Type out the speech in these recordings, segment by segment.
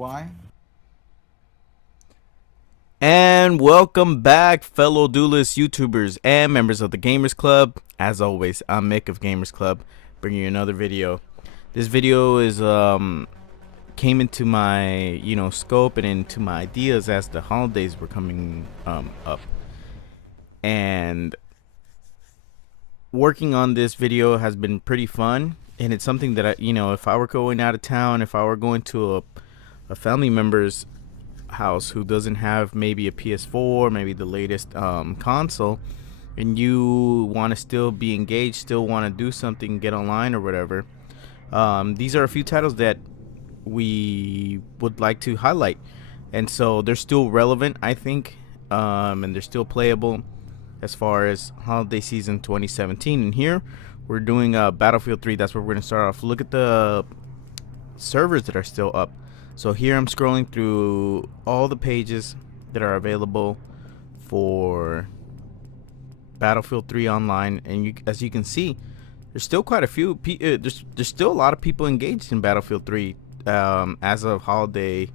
Why? And welcome back, fellow duelist YouTubers and members of the Gamers Club. As always, I'm Mick of Gamers Club, bringing you another video. This video is came into my scope and into my ideas as the holidays were coming up, and working on this video has been pretty fun. And it's something that if I were going out of town, if I were going to a family member's house who doesn't have maybe a PS4, maybe the latest console, and you want to still be engaged, still want to do something, get online or whatever, these are a few titles that we would like to highlight. And so they're still relevant, I think, and they're still playable as far as holiday season 2017. And here we're doing Battlefield 3. That's where we're going to start off. Look at the servers that are still up. So here I'm scrolling through all the pages that are available for Battlefield 3 online, and as you can see, there's still quite a few. There's still a lot of people engaged in Battlefield 3 as of holiday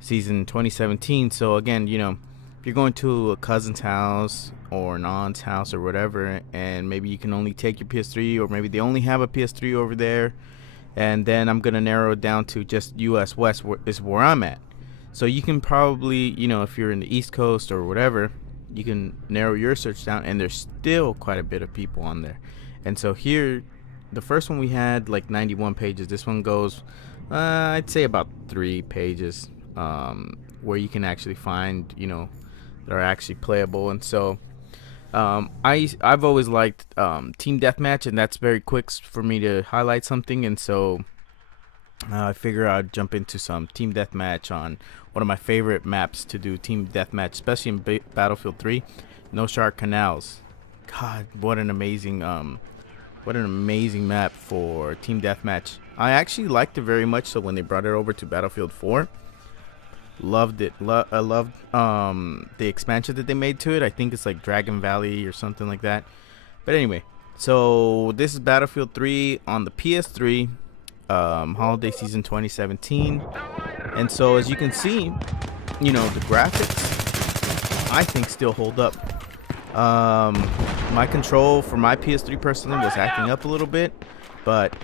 season 2017. So again, if you're going to a cousin's house or an aunt's house or whatever, and maybe you can only take your PS3, or maybe they only have a PS3 over there. And then I'm going to narrow it down to just US West is where I'm at. So you can probably, if you're in the East Coast or whatever, you can narrow your search down, and there's still quite a bit of people on there. And so here, the first one we had like 91 pages. This one goes, I'd say about 3 pages, where you can actually find, that are actually playable. And so I've always liked team deathmatch, and that's very quick for me to highlight something. And so I figure I'd jump into some team deathmatch on one of my favorite maps to do team deathmatch, especially in Battlefield 3, No Shark Canals. God, what an amazing map for team deathmatch. I actually liked it very much. So when they brought it over to Battlefield 4, loved it. I loved the expansion that they made to it. I think it's like Dragon Valley or something like that. But anyway, so this is Battlefield 3 on the PS3, holiday season 2017. And so as you can see, the graphics I think still hold up. My control for my PS3 personally was acting up a little bit, but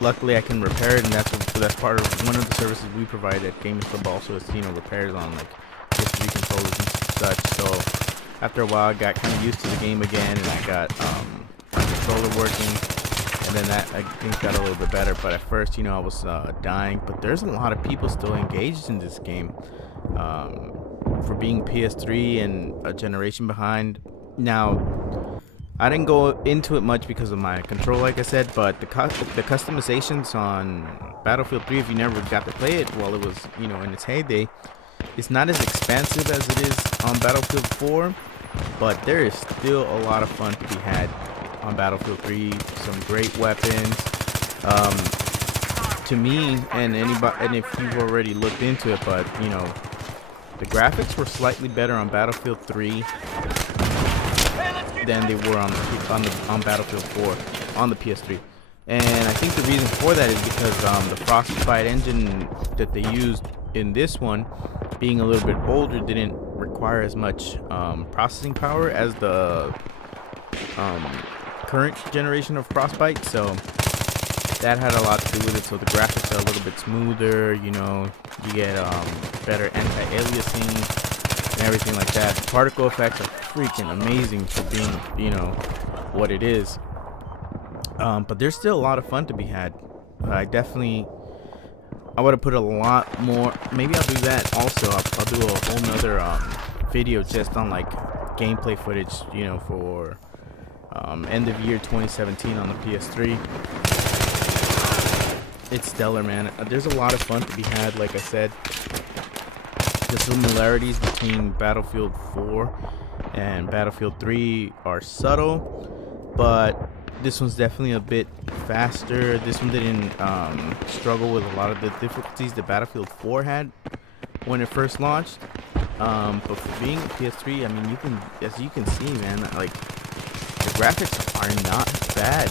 luckily I can repair it, and that's part of one of the services we provide at Gamerz Klubb. Also, is repairs on like PS3 controllers and such. So after a while, I got kind of used to the game again, and I got my controller working, and then that I think got a little bit better. But at first, I was dying. But there's a lot of people still engaged in this game, for being PS3 and a generation behind. Now, I didn't go into it much because of my control, like I said, but the customizations on Battlefield 3, if you never got to play it while it was, in its heyday, it's not as expansive as it is on Battlefield 4, but there is still a lot of fun to be had on Battlefield 3. Some great weapons. To me, and anybody, and if you've already looked into it, but the graphics were slightly better on Battlefield 3 than they were on Battlefield 4 on the PS3. And I think the reason for that is because the Frostbite engine that they used in this one, being a little bit older, didn't require as much processing power as the current generation of Frostbite. So that had a lot to do with it. So the graphics are a little bit smoother. You get better anti-aliasing and everything like that. The particle effects are freaking amazing for being, what it is. But there's still a lot of fun to be had. I would have put a lot more. Maybe I'll do that also. I'll do a whole nother video just on like gameplay footage, for end of year 2017 on the PS3. It's stellar, man. There's a lot of fun to be had, like I said. The similarities between Battlefield 4 and Battlefield 3 are subtle, but this one's definitely a bit faster. This one didn't struggle with a lot of the difficulties that Battlefield 4 had when it first launched. But for being a PS3, I mean, as you can see, man, like the graphics are not bad.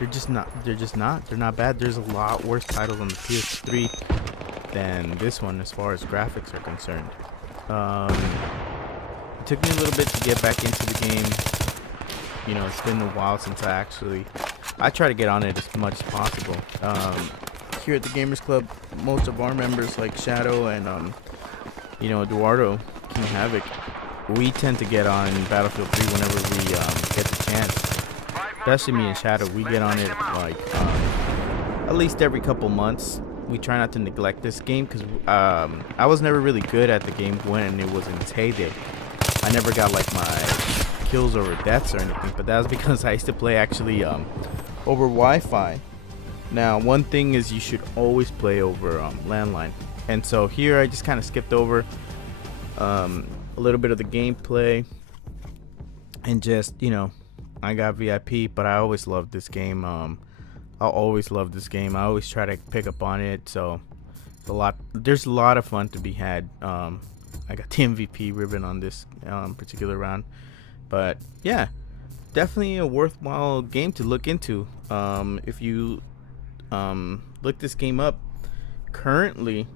They're not bad. There's a lot worse titles on the PS3 than this one as far as graphics are concerned. It took me a little bit to get back into the game. You know, it's been a while since I try to get on it as much as possible. Here at the Gamers Club, most of our members like Shadow and you know, Eduardo, King Havoc, we tend to get on Battlefield 3 whenever we get the chance. Especially me and Shadow, we get on it like at least every couple months. We try not to neglect this game because I was never really good at the game when it was in its heyday. I never got like my kills over deaths or anything, but that was because I used to play actually over Wi-Fi. Now, one thing is you should always play over landline, and so here I just kind of skipped over a little bit of the gameplay and just, you know, I got VIP, but I always loved this game. I'll always love this game. I always try to pick up on it, so there's a lot of fun to be had. I got the MVP ribbon on this particular round, but yeah, definitely a worthwhile game to look into. If you look this game up currently,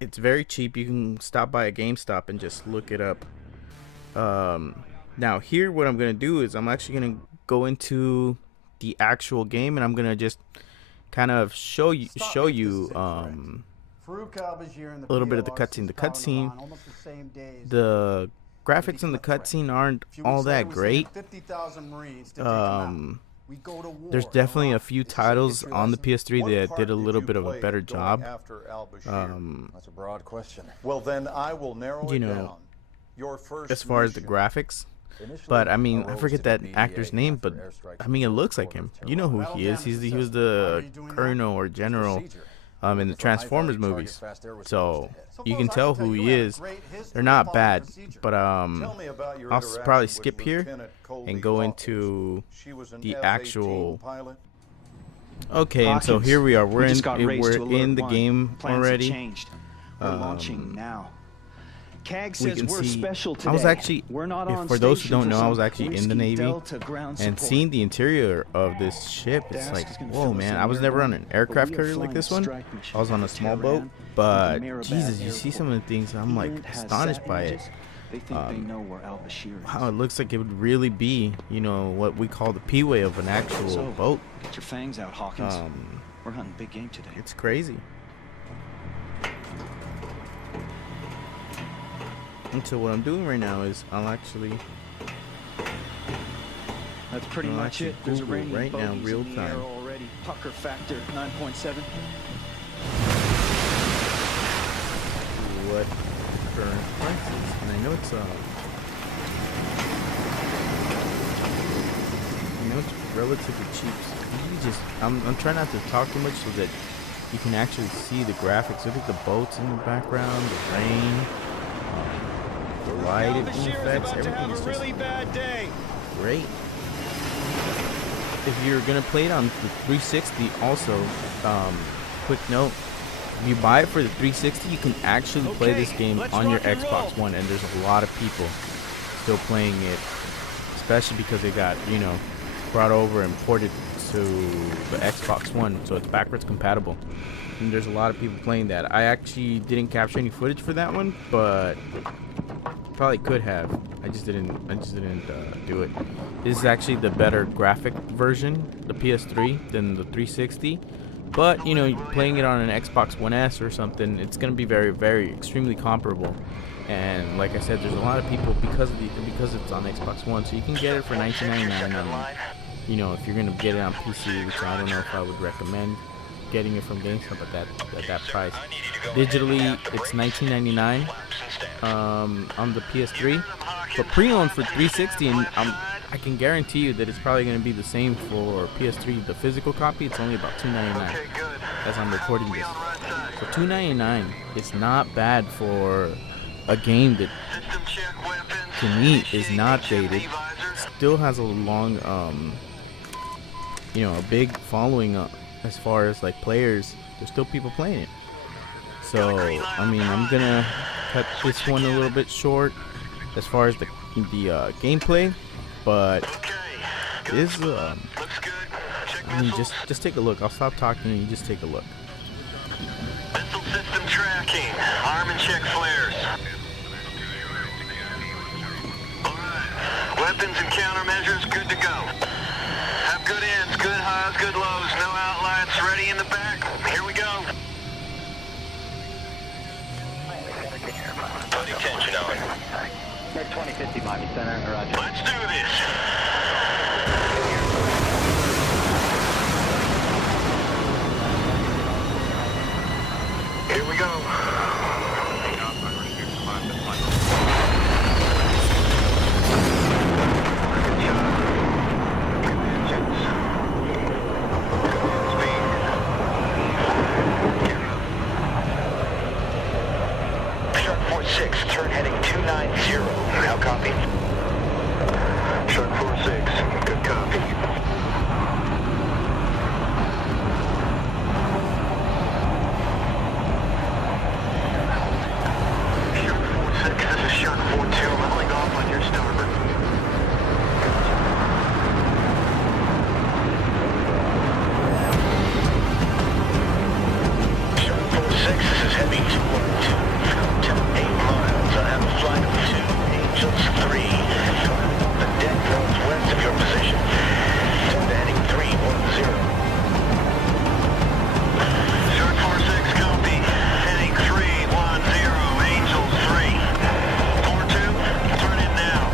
it's very cheap. You can stop by a GameStop and just look it up. Now here, what I'm gonna do is I'm actually gonna go into the actual game, and I'm gonna just kind of show you a little bit of the cutscene. The graphics in the cutscene aren't all that great. There's definitely a few titles on the PS3 that did a little bit of a better job. That's a broad question. Well, then I will narrow you it know, down. Your first as far as the mission. graphics. But I mean, I forget that actor's name, but I mean, it looks like him. You know who he is. He was the colonel or general in the Transformers movies. So you can tell who he is. They're not bad, but I'll probably skip here and go into the actual. Okay, and so here we are. We're in the game already. We're launching now. CAG We says can we're see. special today. I was actually, We're not on for those who station don't for know, I some was actually in the whiskey Navy, Delta ground and support. seeing the interior of this ship, it's Dask like, is gonna whoa, fill us man! in I was air never on gun, an aircraft but we are carrier like flying this a one. strike mission I was on a with small Tehran, boat, but Gamerz Jesus, you Klubb see some of the things, I'm like England has astonished sat by it. images. They think they know where al-Bashir is. Wow, it looks like it would really be, you know, what we call the P-way of an actual So, boat. Get your fangs out, Hawkins. We're hunting big game today. It's crazy. And so what I'm doing right now is That's pretty I'll much actually it. There's Google Iranian right now, bogeys real in the air time. already. Pucker factor 9.7. what current prices, and I know it's relatively cheap. So you just I'm trying not to talk too much so that you can actually see the graphics. Look at the boats in the background, the rain, the lighting effects. Everything is just great. If you're gonna play it on the 360, also, quick note. If you buy it for the 360, you can actually play this game on your Xbox One, and there's a lot of people still playing it, especially because it got, you know, brought over and ported to the Xbox One, so it's backwards compatible. And there's a lot of people playing that. I actually didn't capture any footage for that one, but probably could have. I just didn't do it. This is actually the better graphic version, the PS3, than the 360. But you know, playing it on an Xbox One S or something, it's gonna be very, very extremely comparable. And like I said, there's a lot of people because it's on Xbox One, so you can get it for $19.99. And you know, if you're gonna get it on PC, which I don't know if I would recommend getting it from GameStop at that price. Digitally, it's $19.99 on the PS3, but pre-owned for 360, and I can guarantee you that it's probably going to be the same for PS3. The physical copy, it's only about $2.99 as I'm recording this. So $2.99, it's not bad for a game that, to me, is not dated. Still has a long, you know, a big following as far as like players. There's still people playing it. So I mean, I'm gonna cut this one a little bit short as far as the gameplay, but it is I mean, just take a look. I'll stop talking and you just take a look. weapons and countermeasures good to go. Have good ends, good highs, good lows, no outlights. Ready in the back? Here we go. Put attention on. 2050 Miami Center, Roger. Let's do this. Here we go. Shark 46, turn heading 290. How copy? Shark 46, good copy. Shark 46, this is Shark 42, leveling off on your starboard. Shark 46, this is heavy 212. 8 miles. I have a flight of 2 Angels 3. The deck northwest of your position. Turn to heading 310. Shark 46, copy. Heading 310, Angels 3. 42, turn in now.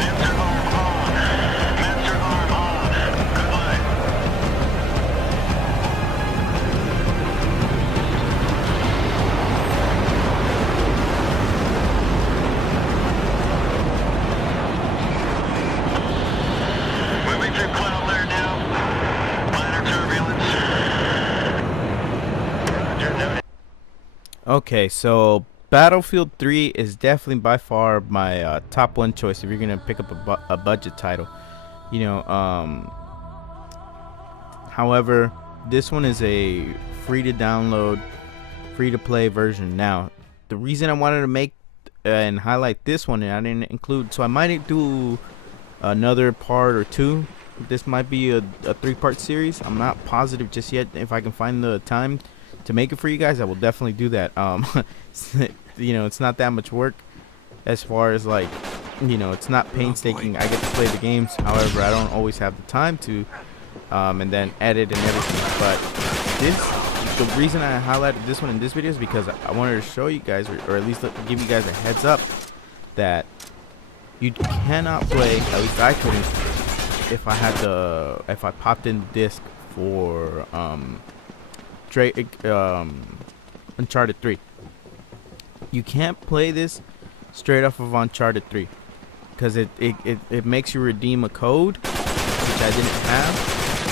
Master arm on. Master arm on. Good luck. Moving through cloud layer now. Minor turbulence. Roger, noted. Okay, so Battlefield 3 is definitely by far my top one choice if you're gonna pick up a budget title. You know, however, this one is a free to download, free to play version. Now, the reason I wanted to make and highlight this one, and I didn't include, so I might do another part or two. This might be a 3-part series. I'm not positive just yet. If I can find the time to make it for you guys, I will definitely do that. You know, it's not that much work as far as, like, you know, it's not painstaking. I get to play the games. However, I don't always have the time to and then edit and everything. But the reason I highlighted this one in this video is because I wanted to show you guys, or at least give you guys a heads up, that you cannot play, at least I couldn't, if I popped in the disc for Uncharted 3. You can't play this straight off of Uncharted 3 because it makes you redeem a code, which I didn't have,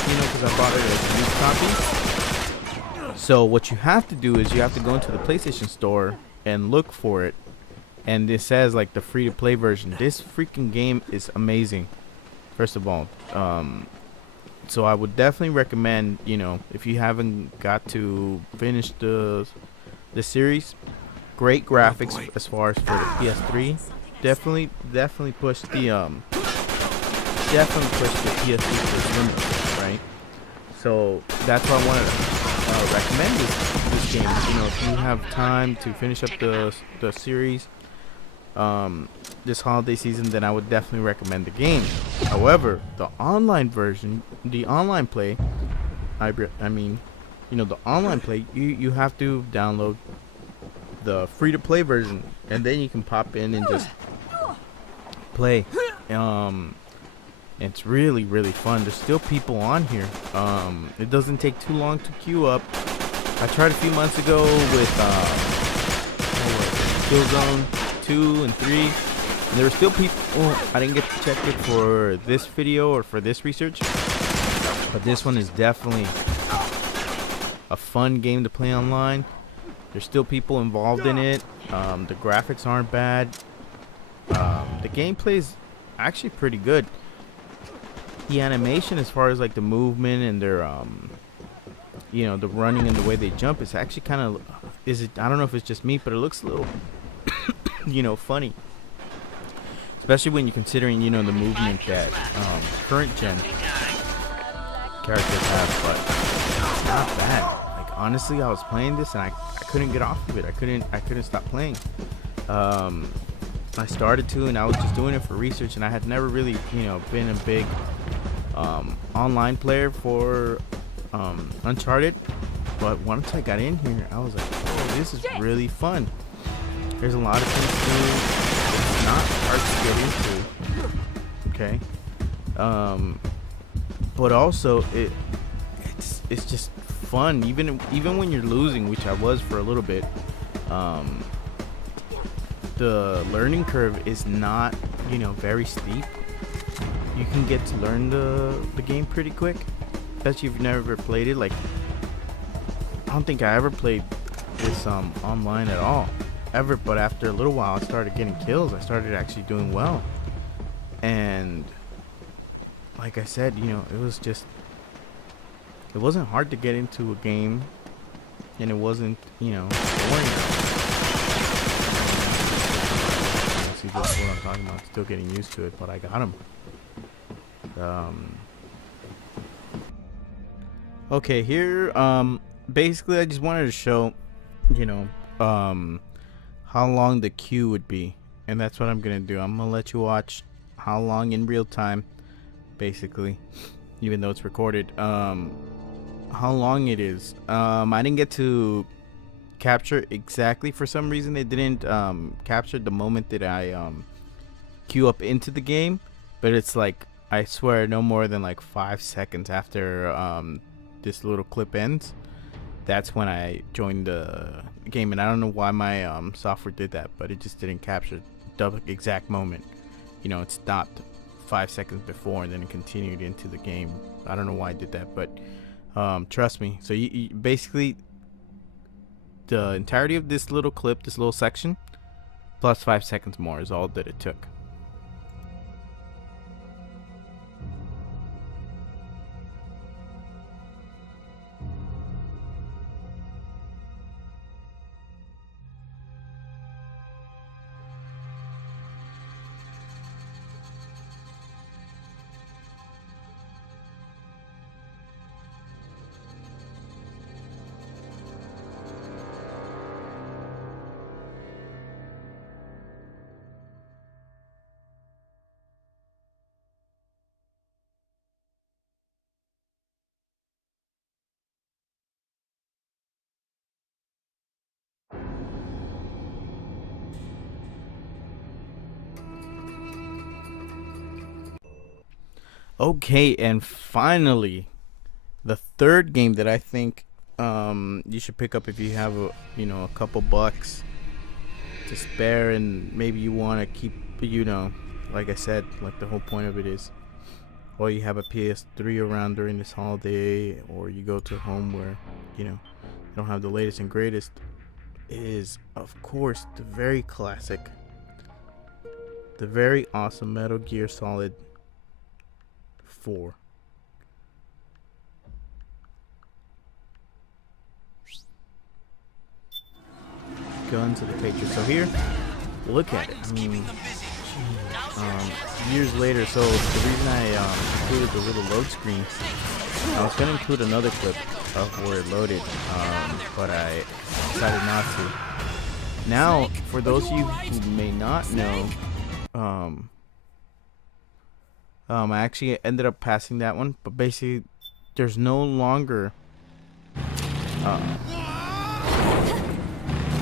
you know, because I bought it as a used copy. So what you have to do is you have to go into the PlayStation Store and look for it, and it says like the free to play version. This freaking game is amazing, first of all. So I would definitely recommend, you know, if you haven't got to finish the series, great graphics as far as for the PS3. Definitely push the PS3 to its limits, right? So that's why I wanted to recommend this game. You know, if you have time to finish up the series this holiday season, then I would definitely recommend the game. However, the online version, the online play, I mean, you know, the online play, you have to download the free to play version, and then you can pop in and just play. It's really fun. There's still people on here. It doesn't take too long to queue up. I tried a few months ago with Killzone 2 and 3, and there were still people. I didn't get to check it for this video or for this research, but this one is definitely a fun game to play online. There's still people involved in it. The graphics aren't bad. The gameplay is actually pretty good. The animation, as far as like the movement and their you know, the running and the way they jump, is actually kind of, I don't know if it's just me, but it looks a little you know, funny, especially when you're considering, you know, the movement that current gen characters have. But it's not bad. Like, honestly, I was playing this and I couldn't get off of it. I couldn't stop playing. I started to, and I was just doing it for research, and I had never really, you know, been a big online player for Uncharted. But once I got in here, I was like, oh, this is really fun. There's a lot of things to do. It's not hard to get into. Okay. But also it's just fun, even when you're losing, which I was for a little bit. The learning curve is not, you know, very steep. You can get to learn the game pretty quick, especially if you've never played it. Like, I don't think I ever played this online at all, ever. But after a little while, I started getting kills. I started actually doing well, and like I said, you know, it wasn't hard to get into a game, and it wasn't, you know, boring. See, that's what I'm talking about. Still getting used to it, but I got him. Okay, here, basically, I just wanted to show, you know, how long the queue would be, and that's what I'm gonna do. I'm gonna let you watch how long in real time, basically, even though it's recorded, how long it is. I didn't get to capture exactly. For some reason, they didn't capture the moment that I queue up into the game, but it's like, I swear, no more than like 5 seconds after this little clip ends. That's when I joined the game, and I don't know why my software did that, but it just didn't capture the exact moment. You know, it stopped 5 seconds before and then it continued into the game. I don't know why I did that, but trust me. So you basically, the entirety of this little clip, this little section, plus 5 seconds more is all that it took. Okay, and finally, the third game that I think you should pick up if you have a couple bucks to spare, and maybe you want to keep, like I said, like the whole point of it is, or you have a PS3 around during this holiday, or you go to a home where you don't have the latest and greatest, is of course the very classic, the very awesome Metal Gear Solid 4. Guns of the Patriots. So here, look at it. I mean, years later. So the reason I included the little load screen, I was gonna include another clip of where it loaded, but I decided not to. Now, for those of you who may not know, I actually ended up passing that one, but basically there's no longer an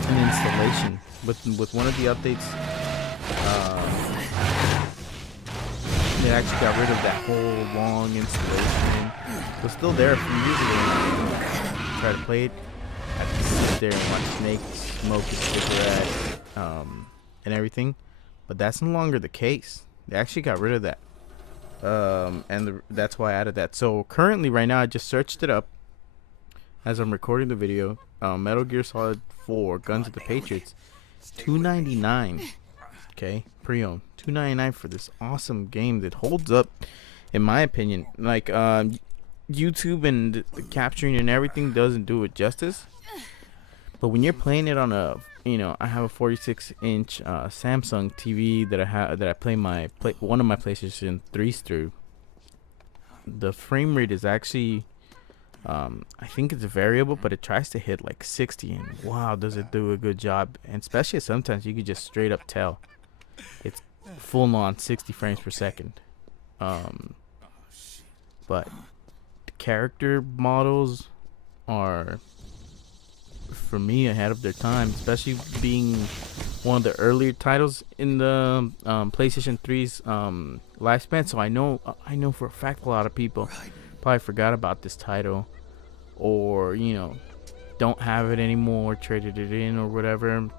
installation. With one of the updates, they actually got rid of that whole long installation. It was still there a few years ago when I tried to play it. I had to sit there and watch Snake smoke his cigarette and everything, but that's no longer the case. They actually got rid of that. That's why I added that. So currently, right now, I just searched it up as I'm recording the video. Metal Gear Solid 4 Guns of the Patriots, $2.99. Okay, pre-owned, $2.99 for this awesome game that holds up, in my opinion. Like YouTube and the capturing and everything doesn't do it justice. But when you're playing it on a, I have a 46-inch Samsung TV that I play one of my PlayStation 3s through. The frame rate is actually, I think it's variable, but it tries to hit like 60, and wow, does it do a good job. And especially sometimes you could just straight up tell. it's full on 60 frames per second. But the character models are, for me, ahead of their time, especially being one of the earlier titles in the PlayStation 3's lifespan. So I know for a fact a lot of people probably forgot about this title, or don't have it anymore, traded it in or whatever. And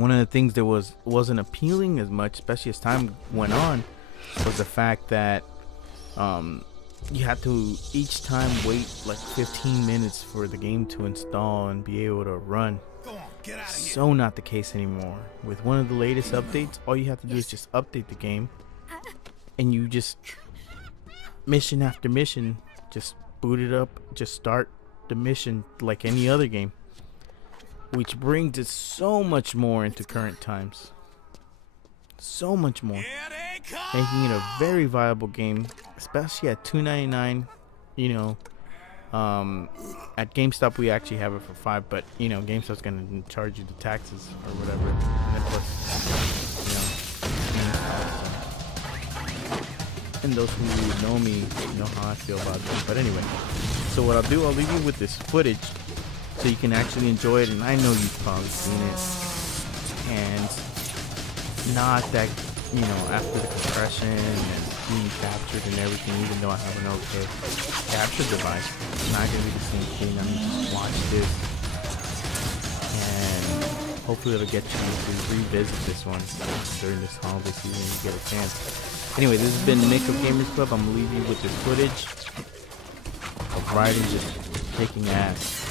one of the things that wasn't appealing as much, especially as time went on, was the fact that you had to each time wait like 15 minutes for the game to install and be able to run. So not the case anymore. With one of the latest updates, all you have to do is just update the game, and you just mission after mission, just boot it up, just start the mission like any other game, which brings it so much more into current times. So much more, making it a very viable game, especially at $2.99. At GameStop we actually have it for $5, but GameStop's gonna charge you the taxes or whatever, and then plus, and those who know me know how I feel about them. But anyway, so what I'll do, I'll leave you with this footage so you can actually enjoy it, and I know you've probably seen it, and not that after the compression and being captured and everything, even though I have an okay capture device, it's not gonna be the same thing. I mean, just watch this, and hopefully it'll get you to revisit this one during this holiday season when you get a chance. Anyway, this has been Nick of Gamerz Klubb. I'm gonna leave you with this footage of riding, just kicking ass.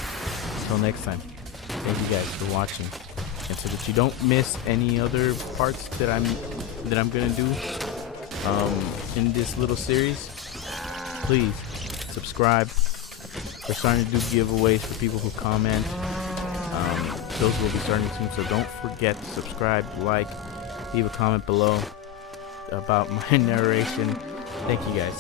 Until next time, thank you guys for watching. And so that you don't miss any other parts that I'm gonna do in this little series, please subscribe. We're starting to do giveaways for people who comment. Those will be starting soon, so don't forget to subscribe, like, leave a comment below about my narration. Thank you guys.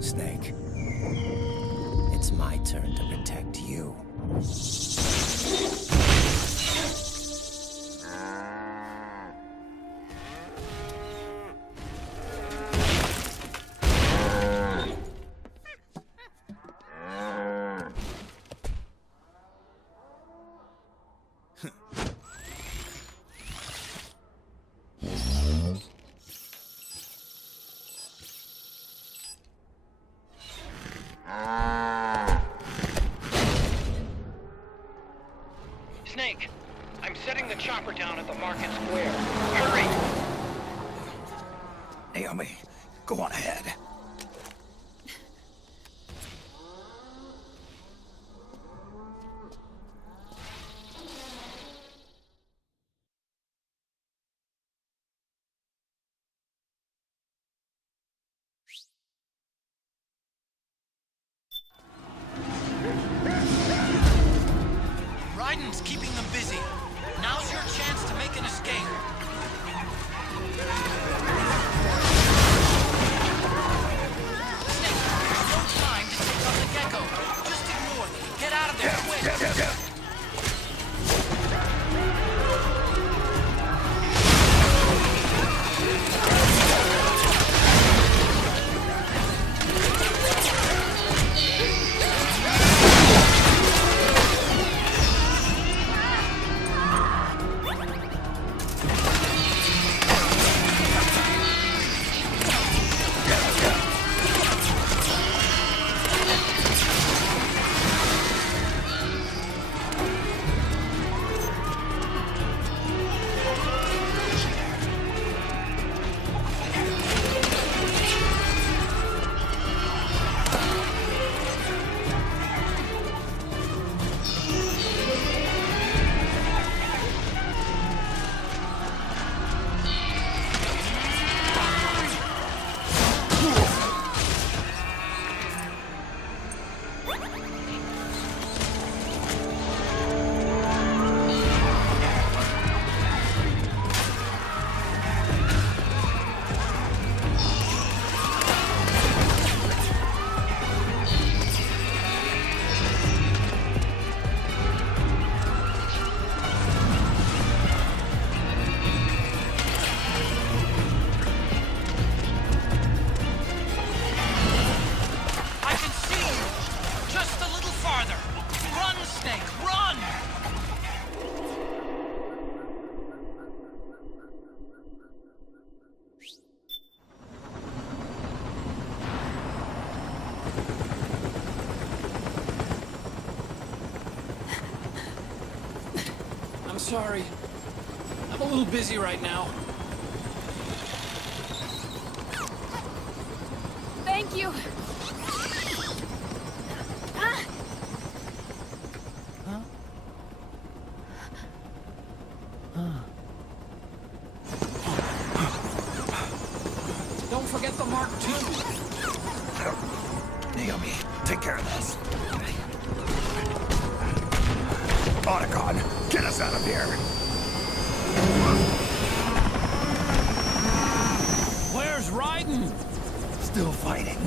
Snake, it's my turn to protect you. Snake, I'm setting the chopper down at the market square. Hurry! Naomi, go on ahead. Raiden's keeping them busy. Now's your chance to make an escape. Snake, there's no time to take on the gecko. Just ignore them. Get out of there quick. sorry. I'm a little busy right now. Thank you. Don't forget the Mark II. Naomi, take care of this. Otacon, get us out of here. Where's Raiden? Still fighting.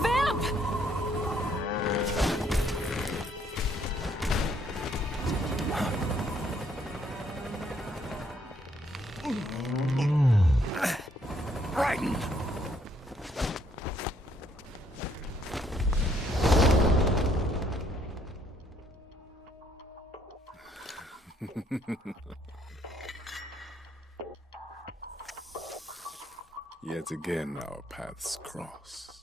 Vamp! Raiden! Yet again our paths crossed.